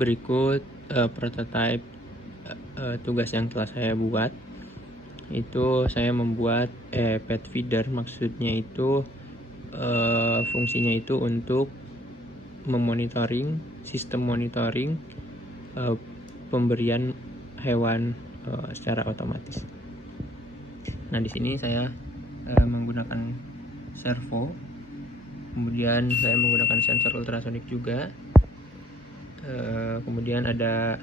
Berikut prototype tugas yang telah saya buat. Itu saya membuat pet feeder, maksudnya itu fungsinya itu untuk memonitoring, sistem monitoring pemberian hewan secara otomatis. Nah, di sini saya menggunakan servo, kemudian saya menggunakan sensor ultrasonik juga, kemudian ada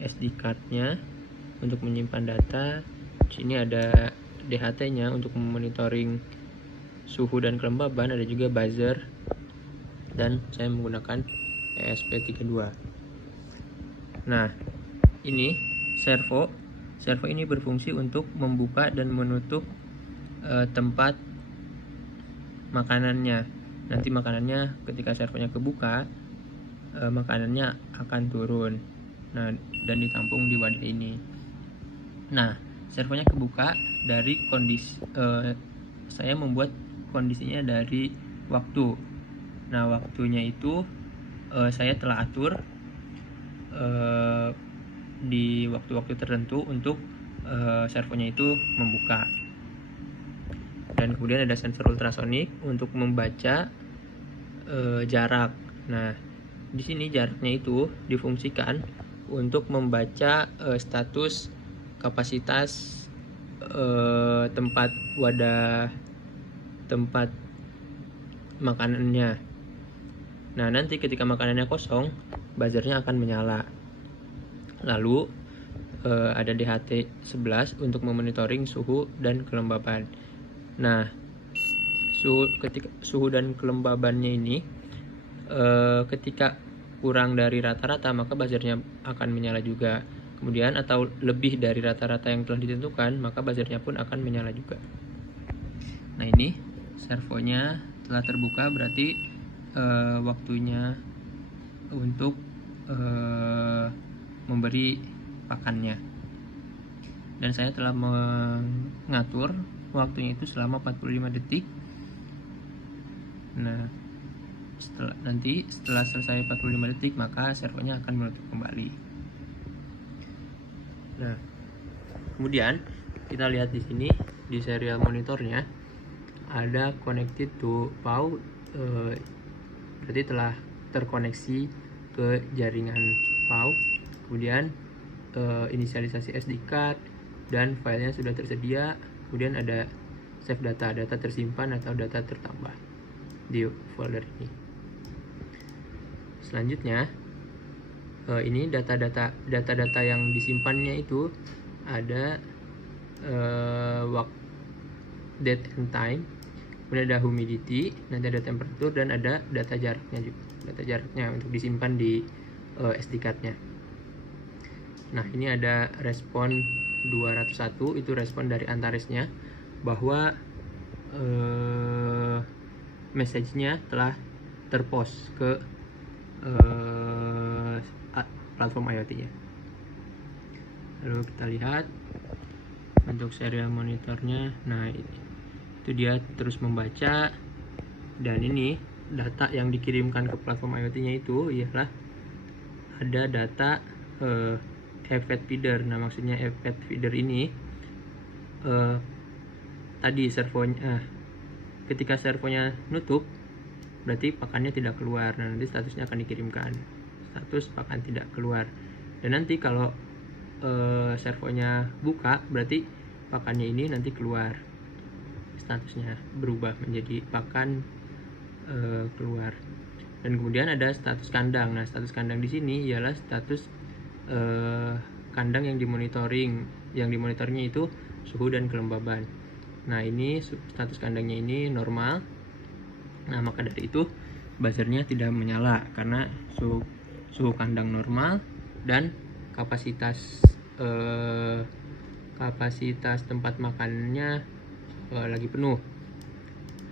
SD card-nya untuk menyimpan data. Di sini ada DHT-nya untuk memonitoring suhu dan kelembaban, ada juga buzzer, dan saya menggunakan ESP32. Nah, ini servo ini berfungsi untuk membuka dan menutup tempat makanannya. Nanti makanannya ketika servonya kebuka, makanannya akan turun. Nah, dan ditampung di wadah ini. Nah, servonya kebuka dari kondisi saya membuat kondisinya dari waktu. Nah, waktunya itu saya telah atur di waktu-waktu tertentu untuk servonya itu membuka. Dan kemudian ada sensor ultrasonik untuk membaca jarak. Nah, di sini jaraknya itu difungsikan untuk membaca status kapasitas tempat wadah tempat makanannya. Nah, nanti ketika makanannya kosong, buzzernya akan menyala. Lalu ada DHT11 untuk memonitoring suhu dan kelembaban. Nah, suhu dan kelembabannya ini ketika kurang dari rata-rata, maka buzzernya akan menyala juga. Kemudian atau lebih dari rata-rata yang telah ditentukan, maka buzzernya pun akan menyala juga. Nah, ini servonya telah terbuka, berarti waktunya untuk memberi pakannya. Dan saya telah mengatur waktunya itu selama 45 detik. Nah, setelah selesai 45 detik, maka servonya akan menutup kembali. Nah, kemudian kita lihat di sini di serial monitornya ada connected to PAU, berarti telah terkoneksi ke jaringan PAU. Kemudian inisialisasi SD card dan filenya sudah tersedia. Kemudian ada save data tersimpan atau data tertambah di folder ini. Selanjutnya ini data-data yang disimpannya itu ada date and time, kemudian ada humidity, nanti ada temperatur, dan ada data jaraknya juga. Data jaraknya untuk disimpan di SD card-nya. Nah, ini ada respon 201, itu respon dari Antaresnya bahwa message-nya telah terpost ke platform IoT-nya. Lalu kita lihat untuk serial monitornya. Nah, itu dia terus membaca, dan ini data yang dikirimkan ke platform IoT-nya itu ialah ada data pet feeder. Nah, maksudnya pet feeder ini tadi servonya ketika servonya nutup, berarti pakannya tidak keluar. Nah, nanti statusnya akan dikirimkan, status pakan tidak keluar. Dan nanti kalau servonya buka, berarti pakannya ini nanti keluar, statusnya berubah menjadi pakan keluar. Dan kemudian ada status kandang. Nah, status kandang di sini ialah status kandang yang dimonitoring. Yang dimonitornya itu suhu dan kelembaban. Nah, ini status kandangnya ini normal. Nah, maka dari itu buzzernya tidak menyala karena suhu kandang normal dan kapasitas tempat makannya lagi penuh.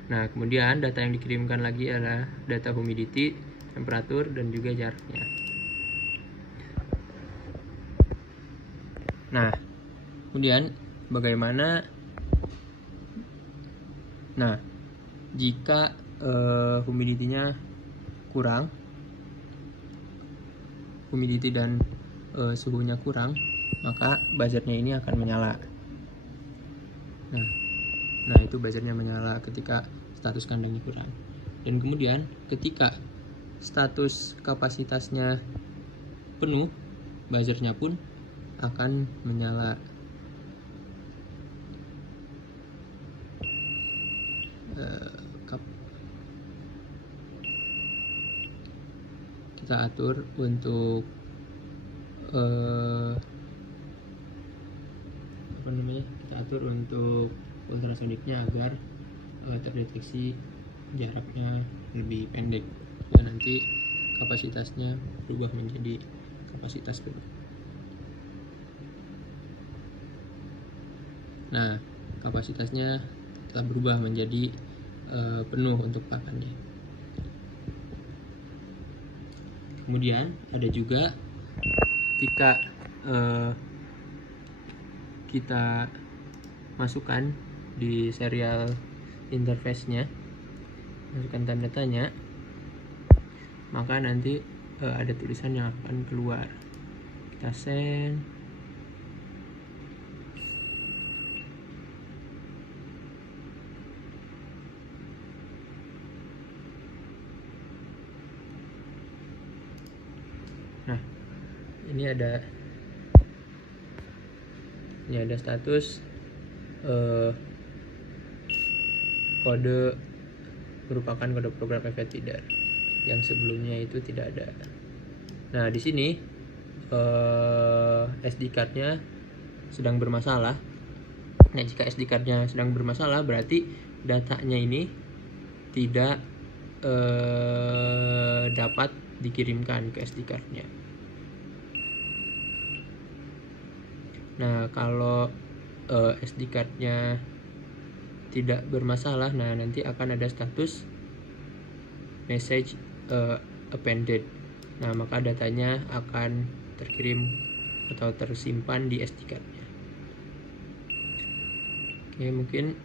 Nah, kemudian data yang dikirimkan lagi adalah data humidity, temperatur, dan juga jaraknya. Nah, kemudian bagaimana? Nah, jika humidity-nya kurang, humidity dan suhunya kurang, maka buzzernya ini akan menyala. Nah itu buzzernya menyala ketika status kandangnya kurang. Dan kemudian ketika status kapasitasnya penuh, buzzernya pun akan menyala. Kita atur untuk kita atur untuk ultrasoniknya agar terdeteksi jaraknya lebih pendek, dan nanti kapasitasnya berubah menjadi kapasitas penuh. Nah, kapasitasnya telah berubah menjadi penuh untuk pakannya. Kemudian ada juga ketika kita masukkan di serial interface-nya, masukkan tanda tanya, maka nanti ada tulisan yang akan keluar. Kita send. Nah, ini ada status kode merupakan kode program FFT feeder, yang sebelumnya itu tidak ada. Nah, di sini SD card-nya sedang bermasalah. Nah, jika SD card-nya sedang bermasalah, berarti datanya ini tidak dapat dikirimkan ke SD card-nya. Nah, kalau SD card-nya tidak bermasalah, nah nanti akan ada status message appended. Nah, maka datanya akan terkirim atau tersimpan di SD card-nya. Oke, mungkin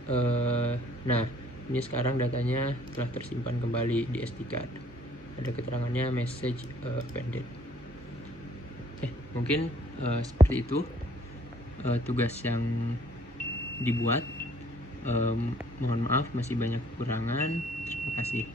nah, ini sekarang datanya telah tersimpan kembali di SD card. Ada keterangannya message appended. Oke, mungkin seperti itu tugas yang dibuat. Mohon maaf masih banyak kekurangan. Terima kasih.